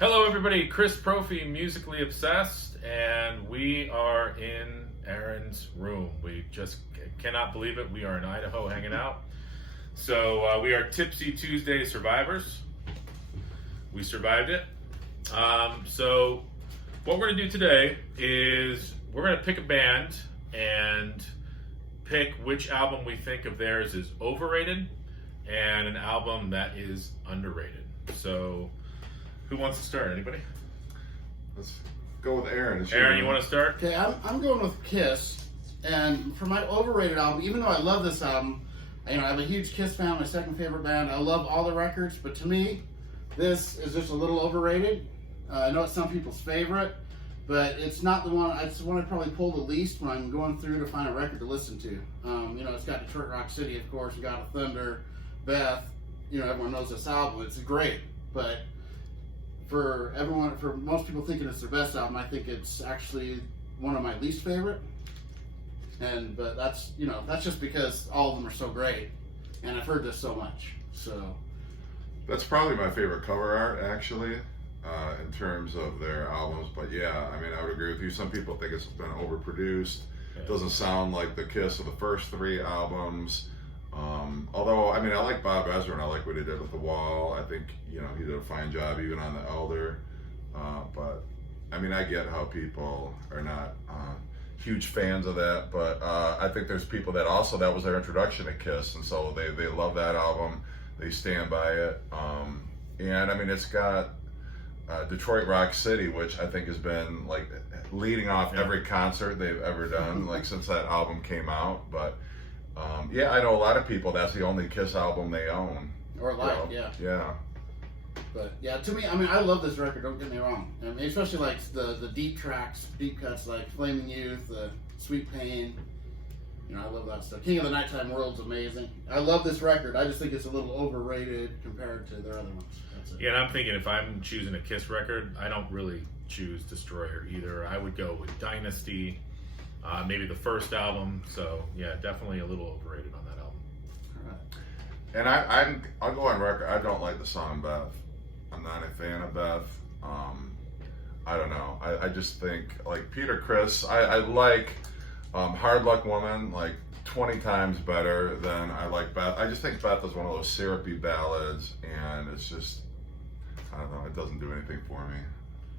Hello everybody, Chris Profi, Musically Obsessed, and we are in Aaron's room. We just cannot believe it. We are in Idaho hanging out. So we are Tipsy Tuesday survivors. We survived it. So what we're going to do today is we're going to pick a band and pick which album we think of theirs is overrated and an album that is underrated. So who wants to start? Anybody? Let's go with Aaron. Aaron, you want to start? Okay, I'm going with Kiss, and for my overrated album, even though I love this album, I'm a huge Kiss fan, my second favorite band. I love all the records, but to me, this is just a little overrated. I know it's some people's favorite, but it's not the one. It's the one I probably pull the least when I'm going through to find a record to listen to. It's got Detroit Rock City, of course, and God of Thunder, Beth. Everyone knows this album. It's great, but for most people thinking it's their best album, I think it's actually one of my least favorite. But that's just because all of them are so great, and I've heard this so much. So that's probably my favorite cover art, actually, in terms of their albums. But yeah, I would agree with you. Some people think it's been overproduced. It doesn't sound like the Kiss of the first three albums. Although, I like Bob Ezra and I like what he did with The Wall. I think, he did a fine job even on The Elder. But, I get how people are not huge fans of that. But I think there's people that was their introduction to Kiss. And so they love that album. They stand by it. And, it's got Detroit Rock City, which I think has been, leading off every concert they've ever done, since that album came out. But I know a lot of people, that's the only Kiss album they own. Or yeah. Yeah. But yeah, to me, I love this record, don't get me wrong. Especially the deep tracks, deep cuts like Flaming Youth, Sweet Pain. I love that stuff. King of the Nighttime World's amazing. I love this record. I just think it's a little overrated compared to their other ones. That's it. Yeah, and I'm thinking if I'm choosing a Kiss record, I don't really choose Destroyer either. I would go with Dynasty. Maybe the first album, so yeah, definitely a little overrated on that album. All right. And I'll go on record. I don't like the song Beth. I'm not a fan of Beth. I don't know. I just think Peter Criss. I like Hard Luck Woman 20 times better than I like Beth. I just think Beth is one of those syrupy ballads, and it's just I don't know. It doesn't do anything for me.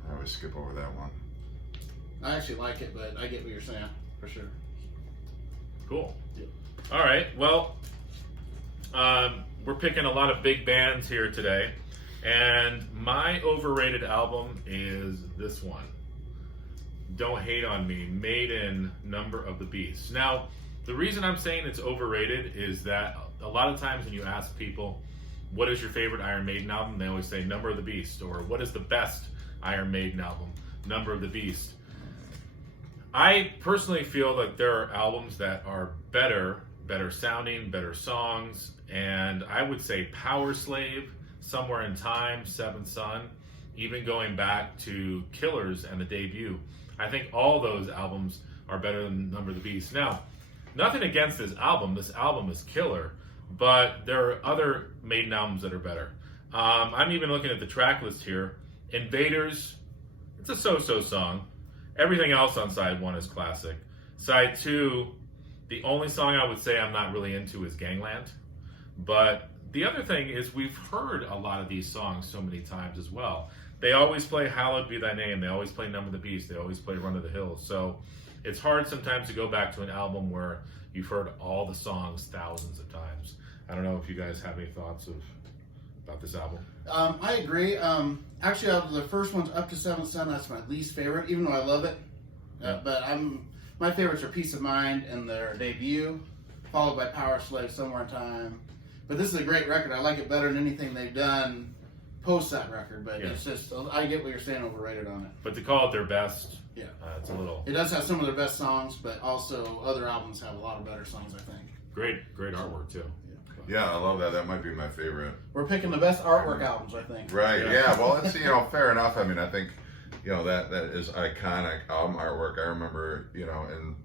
I always skip over that one. I actually like it, but I get what you're saying, for sure. Cool. Yeah. All right, well, we're picking a lot of big bands here today, and my overrated album is this one. Don't Hate on Me, Maiden, Number of the Beast. Now, the reason I'm saying it's overrated is that a lot of times when you ask people, what is your favorite Iron Maiden album, they always say Number of the Beast, or what is the best Iron Maiden album, Number of the Beast. I personally feel that there are albums that are better sounding, better songs, and I would say Power Slave, Somewhere in Time, Seventh Son, even going back to Killers and the debut. I think all those albums are better than Number of the Beast. Now, nothing against this album. This album is killer, but there are other Maiden albums that are better. I'm even looking at the track list here. Invaders, it's a so-so song. Everything else on side one is classic. Side two, the only song I would say I'm not really into is Gangland. But the other thing is we've heard a lot of these songs so many times as well. They always play Hallowed Be Thy Name. They always play Number of the Beast. They always play Run to the Hills. So it's hard sometimes to go back to an album where you've heard all the songs thousands of times. I don't know if you guys have any thoughts about this album. I agree. Actually, out of the first one's Up to Seventh Son, that's my least favorite, even though I love it. But my favorites are Peace of Mind and their debut, followed by Power Slave, Somewhere in Time. But this is a great record. I like it better than anything they've done post that record. But It's just, I get what you're saying, overrated on it. But to call it their best, it's a little... It does have some of their best songs, but also other albums have a lot of better songs, I think. Great artwork, too. Yeah, I love that. That might be my favorite. We're picking the best artwork albums, I think. Right. Yeah. Well, it's fair enough. I think that is iconic album artwork. I remember in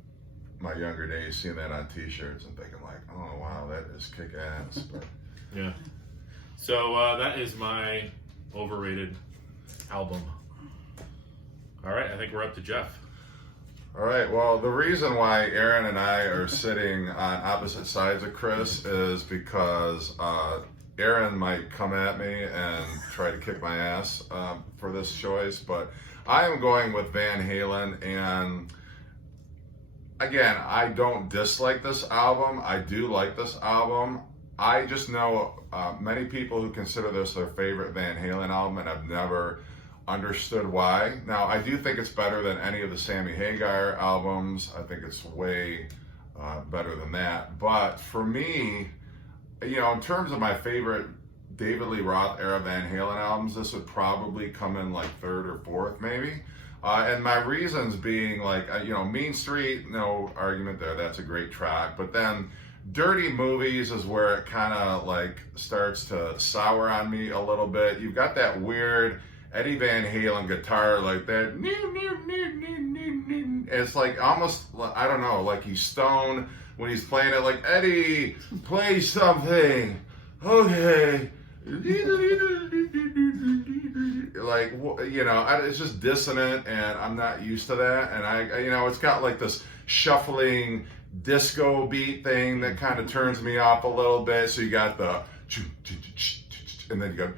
my younger days seeing that on T-shirts and thinking oh wow, that is kick ass. But yeah. So that is my overrated album. All right, I think we're up to Jeff. All right, well, the reason why Aaron and I are sitting on opposite sides of Chris is because Aaron might come at me and try to kick my ass for this choice, but I am going with Van Halen, and again, I don't dislike this album. I do like this album. I just know many people who consider this their favorite Van Halen album, and I've never understood why. Now, I do think it's better than any of the Sammy Hagar albums. I think it's way better than that. But for me, you know, in terms of my favorite David Lee Roth era Van Halen albums, this would probably come in like third or fourth, maybe. And my reasons being like, you know, Mean Street, no argument there. That's a great track. But then Dirty Movies is where it kind of like starts to sour on me a little bit. You've got that weird Eddie Van Halen guitar like that. It's like almost, I don't know, like he's stoned when he's playing it, like, Eddie, play something. Okay. Like, you know, it's just dissonant, and I'm not used to that. And you know, it's got like this shuffling disco beat thing that kind of turns me off a little bit. So you got the, and then you go,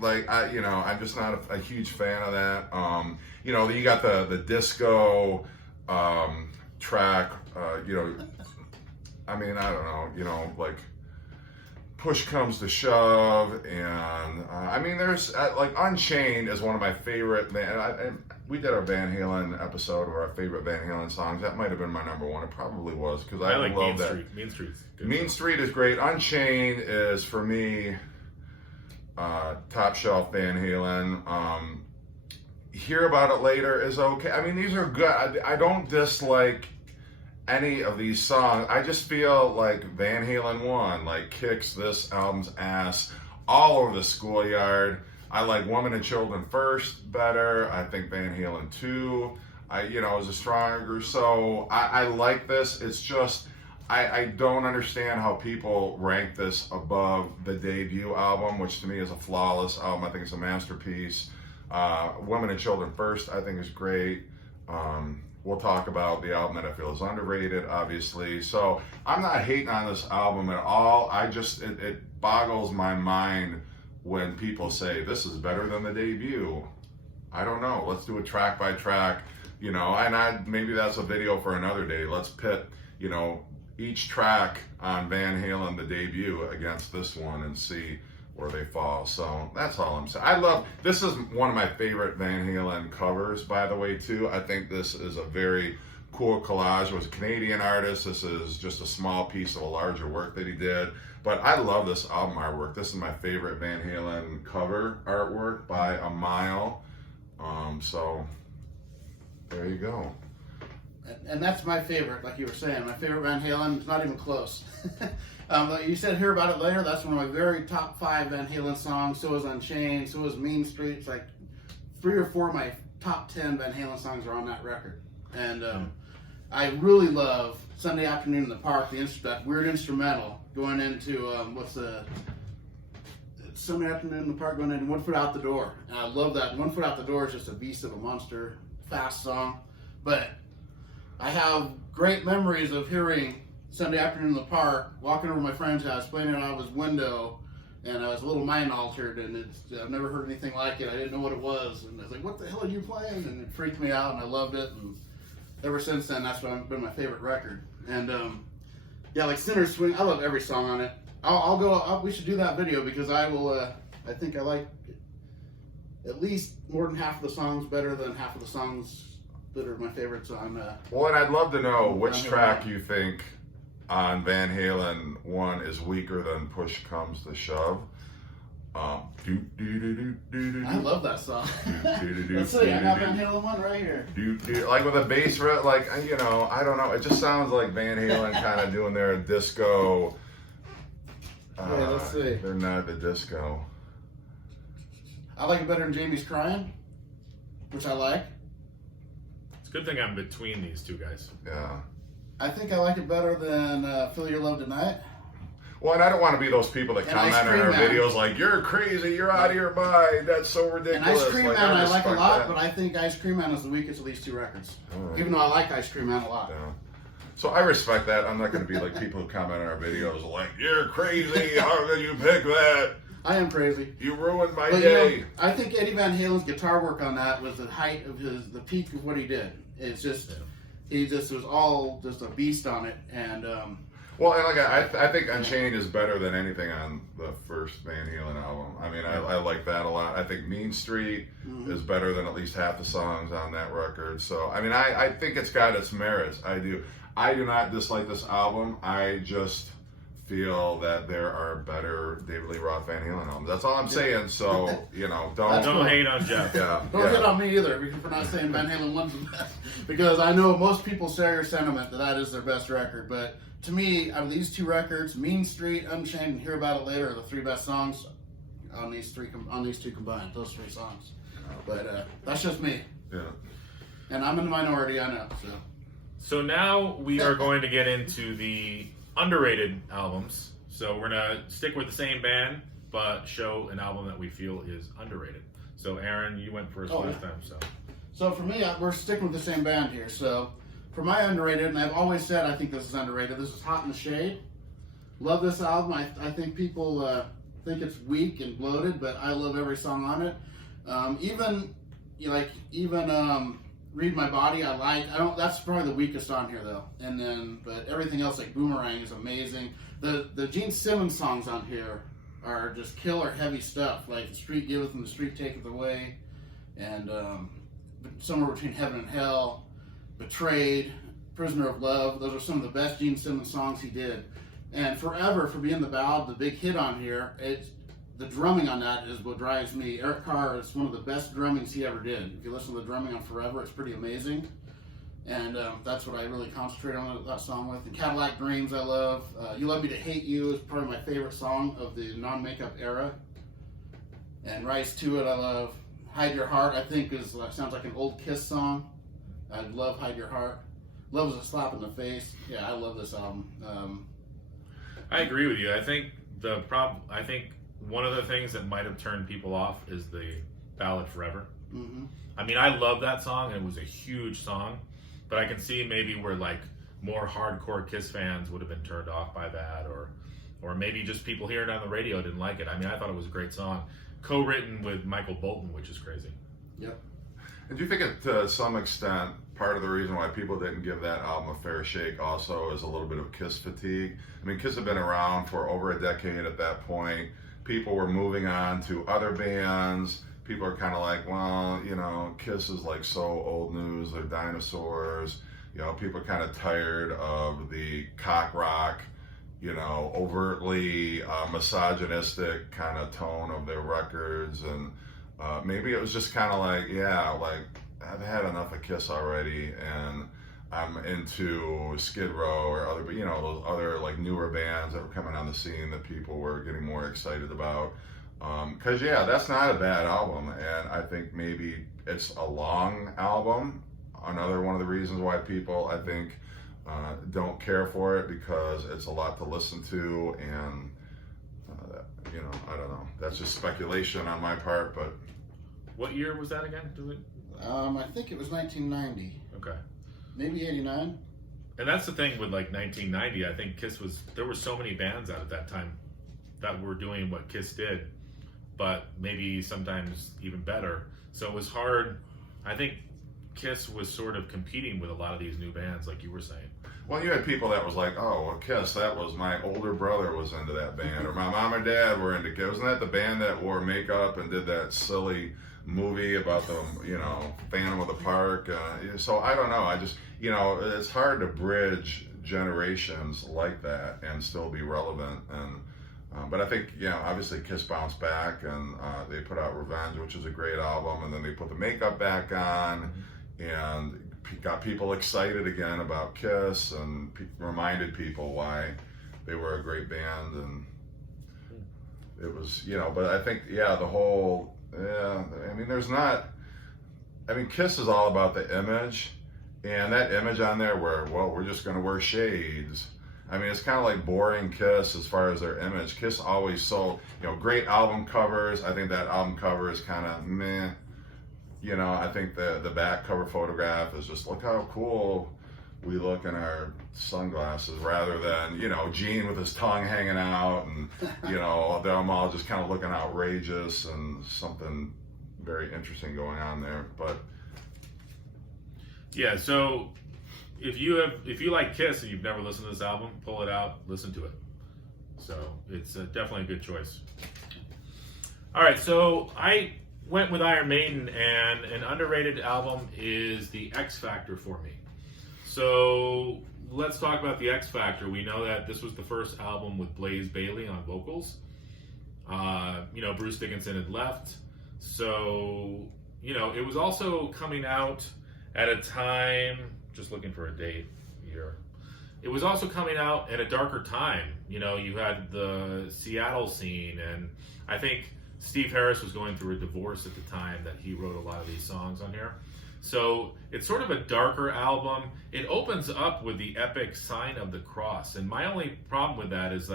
like, you know, I'm just not a huge fan of that. You know, you got the disco track, you know, I mean, I don't know, you know, like, Push Comes to Shove, and I mean, there's like Unchained is one of my favorite. We did our Van Halen episode of our favorite Van Halen songs. That might have been my number one. It probably was, because I like love Mean that. Street. Mean Street's good. Mean Street is great. Unchained is for me top shelf Van Halen. Hear About It Later is okay. I mean, these are good. I don't dislike any of these songs. I just feel like Van Halen 1 like kicks this album's ass all over the schoolyard. I like Women and Children First better. I think Van Halen 2, you know, is a stronger. So I like this. It's just I don't understand how people rank this above the debut album, which to me is a flawless album. I think it's a masterpiece. Women and Children First, I think, is great. We'll talk about the album that I feel is underrated, obviously. So I'm not hating on this album at all. I just, it boggles my mind when people say this is better than the debut. I don't know. Let's do a track by track, you know, and maybe that's a video for another day. Let's pit, you know, each track on Van Halen, the debut, against this one and see where they fall. So that's all I'm saying. This is one of my favorite Van Halen covers, by the way, too. I think this is a very cool collage. It was a Canadian artist. This is just a small piece of a larger work that he did. But I love this album artwork. This is my favorite Van Halen cover artwork by a mile. So there you go. And that's my favorite, like you were saying. My favorite Van Halen is not even close. You said Hear About It Later. That's one of my very top 5 Van Halen songs. So is Unchained. So is Mean Street. It's like 3 or 4 of my top 10 Van Halen songs are on that record. And I really love Sunday Afternoon in the Park, that weird instrumental going into, Sunday Afternoon in the Park going into 1 Foot Out the Door. And I love that. 1 Foot Out the Door is just a beast of a monster, fast song. But I have great memories of hearing Sunday Afternoon in the Park, walking over to my friend's house, playing it out of his window, and I was a little mind altered, and I've never heard anything like it. I didn't know what it was, and I was like, what the hell are you playing? And it freaked me out, and I loved it, and ever since then, that's been my favorite record. And yeah, like Sinner's Swing, I love every song on it. We should do that video, because I think I like at least more than half of the songs better than half of the songs that are my favorites on. Well, and I'd love to know which track you think on Van Halen 1 is weaker than Push Comes to Shove. I love that song. Let's see, I got Van Halen 1 right here. Like with a bass riff, like, you know, I don't know. It just sounds like Van Halen kind of doing their disco. Yeah, let's see. They're not the disco. I like it better than Jamie's Crying, which I like. It's a good thing I'm between these two guys. Yeah. I think I like it better than Feel Your Love Tonight. Well, and I don't want to be those people that And comment Ice on Cream our Man. videos like, you're crazy, you're out of your mind, that's so And ridiculous. Ice Cream Like, Man I like a respect lot, that. but I think Ice Cream Man is the weakest of these two records. Alright. Even though I like Ice Cream Man a lot. Yeah. So I respect that. I'm not going to be like people who comment on our videos like, you're crazy, how could you pick that? I am crazy. You ruined my But day. I think Eddie Van Halen's guitar work on that was the height of the peak of what he did. It's just, he just was all just a beast on it. And, Well, and like I think Unchained is better than anything on the first Van Halen album. I mean, I like that a lot. I think Mean Street is better than at least half the songs on that record. So, I mean, I think it's got its merits. I do. I do not dislike this album. I just feel that there are better David Lee Roth Van Halen albums. That's all I'm saying. So, you know, Don't hate on Jeff. Don't hit on me either for not saying Van Halen 1's the best. Because I know most people share your sentiment that is their best record. But to me, out of these two records, Mean Street, Unchained, and Hear About It Later are the three best songs on these two combined. Those three songs. But that's just me. Yeah. And I'm in the minority, I know. So now we are going to get into the underrated albums. So we're gonna stick with the same band, but show an album that we feel is underrated. So Aaron, you went first last time. So for me, we're sticking with the same band here. So for my underrated, and I've always said I think this is underrated. This is Hot in the Shade. Love this album. I think people think it's weak and bloated, but I love every song on it. Even Read My Body, that's probably the weakest on here though. And then, but everything else like Boomerang is amazing. The Gene Simmons songs on here are just killer heavy stuff, like The Street Giveth and The Street Taketh Away, and Somewhere Between Heaven and Hell, Betrayed, Prisoner of Love. Those are some of the best Gene Simmons songs he did. And Forever, for being the ballad, the big hit on here, the drumming on that is what drives me. Eric Carr is one of the best drummings he ever did. If you listen to the drumming on Forever, it's pretty amazing. And that's what I really concentrate on that song with. And Cadillac Dreams I love. You Love Me to Hate You is probably my favorite song of the non-makeup era. And Rise to It I love. Hide Your Heart I think sounds like an old Kiss song. I love Hide Your Heart. Love is a slap in the face. Yeah, I love this album. I agree with you. I think one of the things that might have turned people off is the ballad Forever. Mm-hmm. I mean, I love that song, and it was a huge song, but I can see maybe where like more hardcore Kiss fans would have been turned off by that, or maybe just people hearing it on the radio didn't like it. I mean, I thought it was a great song, co-written with Michael Bolton, which is crazy. Yep. And do you think it, to some extent, part of the reason why people didn't give that album a fair shake also is a little bit of Kiss fatigue? I mean, Kiss had been around for over a decade at that point. People were moving on to other bands. People are kind of like, well, you know, Kiss is like so old news. They're dinosaurs. You know, people are kind of tired of the cock rock, you know, overtly misogynistic kind of tone of their records. And maybe it was just kind of like, yeah, like I've had enough of Kiss already, and I'm into Skid Row or other, you know, those other like newer bands that were coming on the scene that people were getting more excited about. Cause yeah, that's not a bad album, and I think maybe it's a long album. Another one of the reasons why people, I think, don't care for it, because it's a lot to listen to, and you know, I don't know. That's just speculation on my part, but. What year was that again? I think it was 1990. Okay. Maybe 89. And that's the thing with like 1990. I think there were so many bands out at that time that were doing what Kiss did, but maybe sometimes even better. So it was hard. I think Kiss was sort of competing with a lot of these new bands, like you were saying. Well, you had people that was like, oh, well, Kiss, that was my older brother was into that band, or my mom or dad were into Kiss. Wasn't that the band that wore makeup and did that silly movie about the, you know, Phantom of the Park? So I don't know. I just, you know, it's hard to bridge generations like that and still be relevant. And but I think, you know, obviously Kiss bounced back, and they put out Revenge, which is a great album, and then they put the makeup back on, and got people excited again about Kiss, and reminded people why they were a great band. And it was, you know, but I think, yeah, the whole, yeah, I mean, Kiss is all about the image, and that image on there where, well, we're just going to wear shades, I mean, it's kind of like boring Kiss as far as their image. Kiss always sold, great album covers. I think that album cover is kind of meh. I think the back cover photograph is just, look how cool we look in our sunglasses, rather than, Gene with his tongue hanging out and, them all just kind of looking outrageous and something very interesting going on there. But yeah, so if you like Kiss and you've never listened to this album, pull it out, listen to it. So it's definitely a good choice. All right, so I went with Iron Maiden, and an underrated album is the X Factor for me. So let's talk about the X Factor. We know that this was the first album with Blaze Bayley on vocals. Bruce Dickinson had left. So, it was also coming out at a time, just looking for a date here. It was also coming out at a darker time. You had the Seattle scene, and I think Steve Harris was going through a divorce at the time that he wrote a lot of these songs on here. So it's sort of a darker album. It opens up with the epic Sign of the Cross. And my only problem with that is,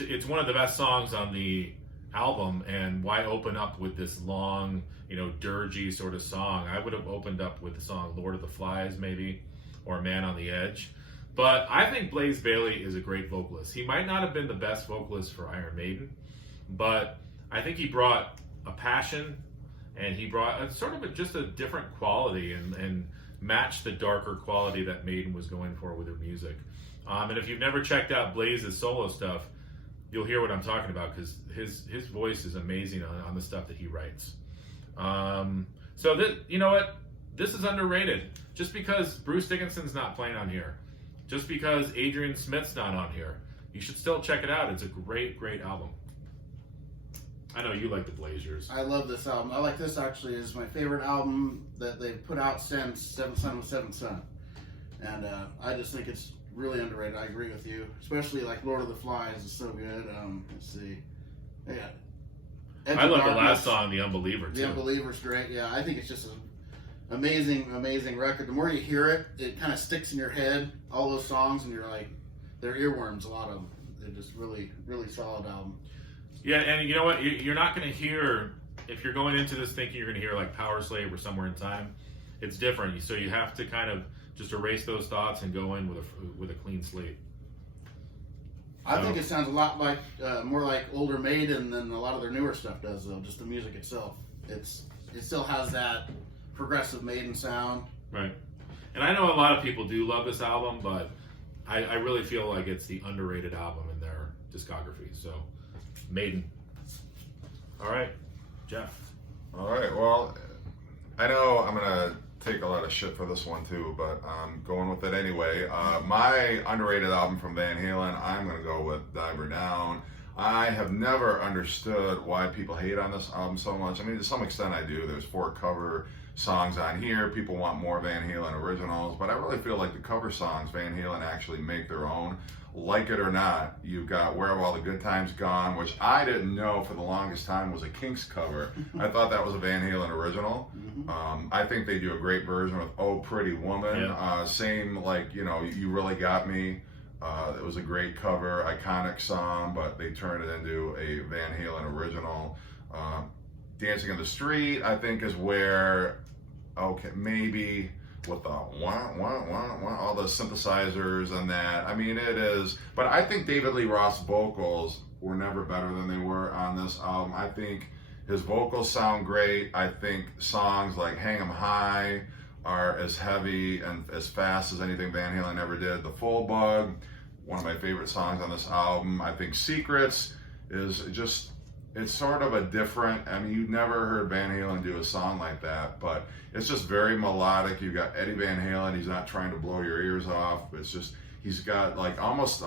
it's one of the best songs on the album, and why open up with this long, dirgy sort of song? I would have opened up with the song Lord of the Flies, maybe, or Man on the Edge. But I think Blaze Bayley is a great vocalist. He might not have been the best vocalist for Iron Maiden, but I think he brought a passion, and he brought just a different quality and matched the darker quality that Maiden was going for with their music. And if you've never checked out Blaze's solo stuff, you'll hear what I'm talking about, because his voice is amazing on the stuff that he writes. So you know what? This is underrated. Just because Bruce Dickinson's not playing on here, just because Adrian Smith's not on here, you should still check it out. It's a great, great album. I know you like the Blazers. I love this album. I like this, actually. Is my favorite album that they've put out since Seventh Son of Seventh Son. And I just think it's really underrated. I agree with you. Especially like Lord of the Flies is so good. Let's see. Yeah. I love the last song, The Unbeliever, too. The Unbeliever's great. Yeah, I think it's just an amazing, amazing record. The more you hear it, it kind of sticks in your head, all those songs, and you're like, they're earworms, a lot of them. They're just really, really solid album. Yeah, and you know what? You're not going to hear, if you're going into this thinking you're going to hear like Power Slave or Somewhere in Time, it's different. So you have to kind of just erase those thoughts and go in with a clean slate. I think it sounds a lot like, more like older Maiden than a lot of their newer stuff does, though. Just the music itself. It still has that progressive Maiden sound. Right. And I know a lot of people do love this album, but I really feel like it's the underrated album in their discography. So, Maiden. All right, Jeff. All right, well, I know I'm going to take a lot of shit for this one too, but I'm going with it anyway. My underrated album from Van Halen, I'm going to go with Diver Down. I have never understood why people hate on this album so much. I mean, to some extent I do. There's 4 cover songs on here. People want more Van Halen originals, but I really feel like the cover songs Van Halen actually make their own. Like it or not, you've got Where Have All the Good Times Gone, which I didn't know for the longest time was a Kinks cover. I thought that was a Van Halen original. I think they do a great version with Oh Pretty Woman. Yeah. Same, like, You Really Got Me. It was a great cover, iconic song, but they turned it into a Van Halen original. Dancing in the Street, I think, is where, maybe with the all the synthesizers and that. I mean, it is, but I think David Lee Roth's vocals were never better than they were on this album. I think his vocals sound great. I think songs like Hang 'Em High are as heavy and as fast as anything Van Halen ever did. The Full Bug, one of my favorite songs on this album. I think Secrets is just, it's sort of a different, I mean, you've never heard Van Halen do a song like that, but it's just very melodic. You've got Eddie Van Halen, he's not trying to blow your ears off. It's just, he's got like almost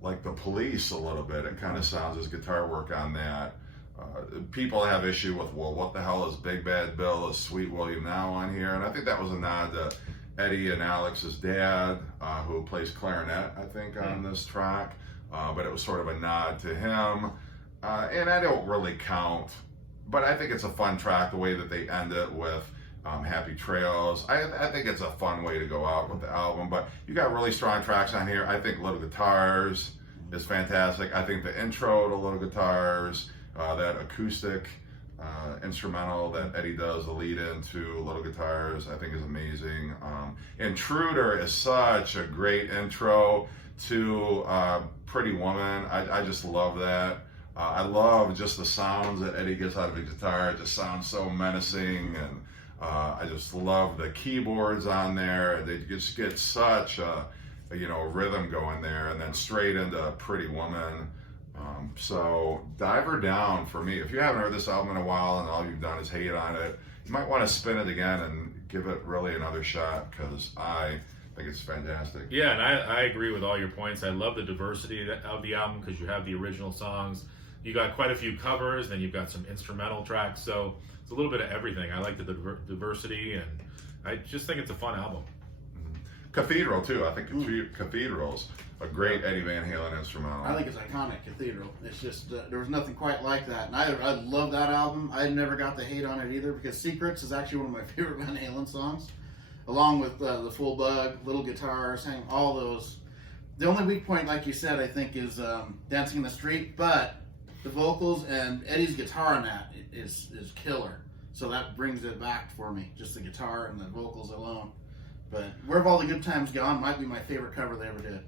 like the Police a little bit. It kind of sounds, his guitar work on that. People have issue with, well, what the hell is Big Bad Bill, is Sweet William Now on here? And I think that was a nod to Eddie and Alex's dad, who plays clarinet, I think, on this track. But it was sort of a nod to him. And I don't really count, but I think it's a fun track, the way that they end it with Happy Trails. I think it's a fun way to go out with the album, but you got really strong tracks on here. I think Little Guitars is fantastic. I think the intro to Little Guitars, that acoustic instrumental that Eddie does, the lead into Little Guitars, I think is amazing. Intruder is such a great intro to Pretty Woman. I just love that. I love just the sounds that Eddie gets out of his guitar. It just sounds so menacing, and I just love the keyboards on there. They just get such a rhythm going there, and then straight into Pretty Woman. So Dive Her Down for me. If you haven't heard this album in a while and all you've done is hate on it, you might want to spin it again and give it really another shot, because I think it's fantastic. Yeah, and I agree with all your points. I love the diversity of the album, because you have the original songs, you got quite a few covers, then you've got some instrumental tracks, so it's a little bit of everything. I like the diversity, and I just think it's a fun album. Cathedral too. I think Cathedral's a great Eddie Van Halen instrumental. I think it's iconic, Cathedral. It's just, there was nothing quite like that. And I love that album. I never got the hate on it either, because Secrets is actually one of my favorite Van Halen songs, along with the Full Bug, Little Guitars, all those. The only weak point, like you said, I think is Dancing in the Street, but the vocals and Eddie's guitar on that is killer. So that brings it back for me, just the guitar and the vocals alone. But Where Have All the Good Times Gone might be my favorite cover they ever did.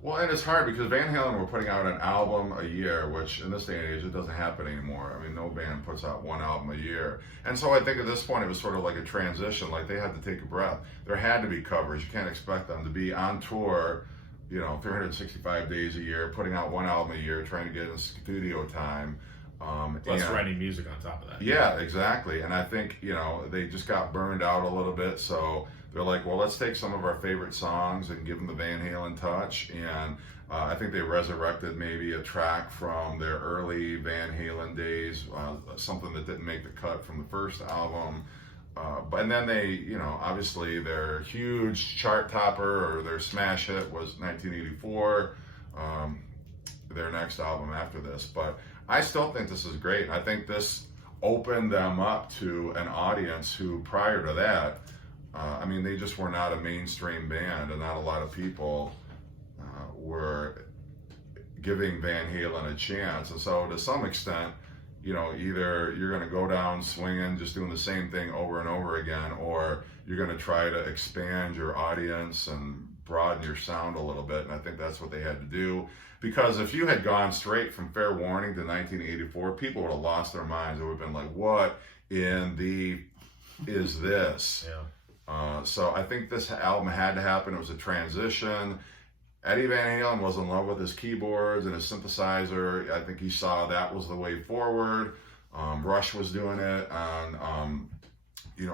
Well, and it's hard because Van Halen were putting out an album a year, which in this day and age, it doesn't happen anymore. I mean, no band puts out one album a year. And so I think at this point, it was sort of like a transition, like they had to take a breath. There had to be covers. You can't expect them to be on tour, 365 days a year, putting out one album a year, trying to get in studio time. Plus writing music on top of that. Yeah, exactly. And I think, they just got burned out a little bit. So they're like, well, let's take some of our favorite songs and give them the Van Halen touch. And I think they resurrected maybe a track from their early Van Halen days, something that didn't make the cut from the first album. And then they, obviously their huge chart topper or their smash hit was 1984, their next album after this. But I still think this is great. I think this opened them up to an audience who, prior to that, they just were not a mainstream band, and not a lot of people were giving Van Halen a chance. And so to some extent, either you're going to go down swinging, just doing the same thing over and over again, or you're going to try to expand your audience and broaden your sound a little bit. And I think that's what they had to do. Because if you had gone straight from Fair Warning to 1984, people would have lost their minds. It would have been like, what in the is this? Yeah. So I think this album had to happen. It was a transition. Eddie Van Halen was in love with his keyboards and his synthesizer. I think he saw that was the way forward. Rush was doing it on,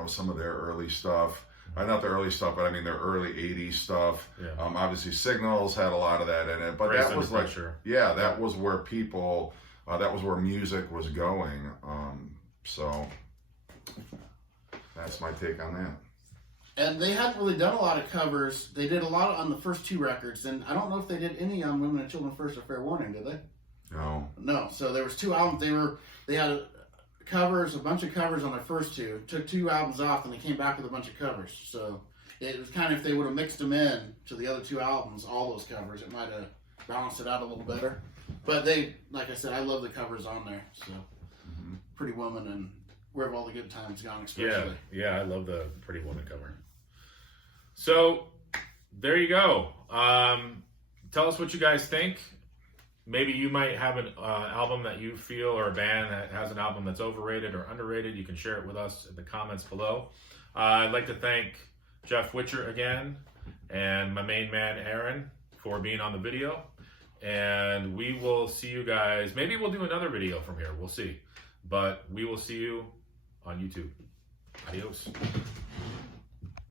some of their early stuff. Not the early stuff, but their early 80s stuff. Yeah. Obviously Signals had a lot of that in it, but Raised that was like, pressure. yeah, that was where people, that was where music was going. So that's my take on that. And they hadn't really done a lot of covers. They did a lot on the first two records, and I don't know if they did any on Women and Children First or Fair Warning, did they? No. No. So there was two albums. They had covers, a bunch of covers on their first two. Took two albums off, and they came back with a bunch of covers. So it was kind of, if they would have mixed them in to the other two albums, all those covers, it might have balanced it out a little better. But they, like I said, I love the covers on there. So Pretty Woman and Where Have All the Good Times Gone, especially. Yeah, I love the Pretty Woman cover. So there you go. Tell us what you guys think. Maybe you might have an album that you feel, or a band that has an album that's overrated or underrated. You can share it with us in the comments below. I'd like to thank Jeff Witcher again, and my main man Aaron for being on the video. And we will see you guys. Maybe we'll do another video from here. We'll see. But we will see you on YouTube. Adios.